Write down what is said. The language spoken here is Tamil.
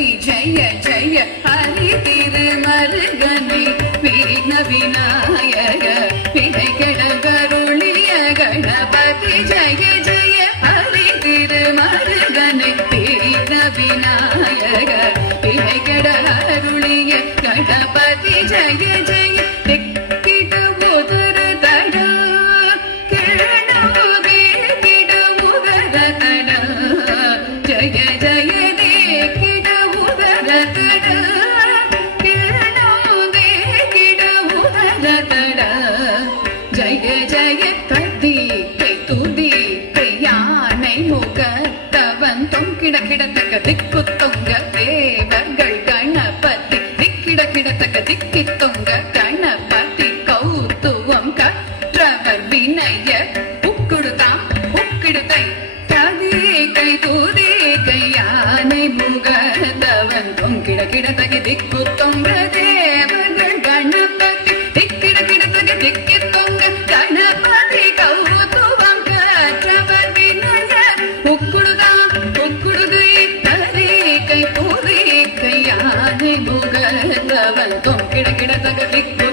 கணபதி ஜெய ஜெய ஹரி திருமருகனை விக்ன விநாயக வினைகட கருளிய கணபதி ஜெய ஜெய ஹரி திருமருகனை விக்ன விநாயக வினைகட கருளிய கணபதி ஜெய ஜெய திக்கிட உதர தட கிரணமுகே கிட உதர தட ஜய ஜய கிட உதர தட கிரணமுகே கிட உதர தட ஜய ஜய கதி கை துதி கை யானை முகத்தவன் தொங்கிட கிடத்தக்க திக்கு தொங்க தேவர்கள் கணபதி திக்கிட கிடத்தக்க திக்கி தொங்க கணபதி கௌத்துவம் கற்றவர் வினய உக்குடுதாம் உக்கிடுதை கதி கை தூதி கை யானை முகத்தவன் தொங்கிட கிடத்தக திக்கு தொங்க தேவர்கள் கணபதி திக்கிட கிடத்தக திக்கி தொங்க கணபதி கௌத்துவம் கற்றவர் வினய உக்குடுதாம் உக்குடுதை கதி கை தூதி கை யானை முகத்தவன் தொங்கிட கிடத்தக திக்கு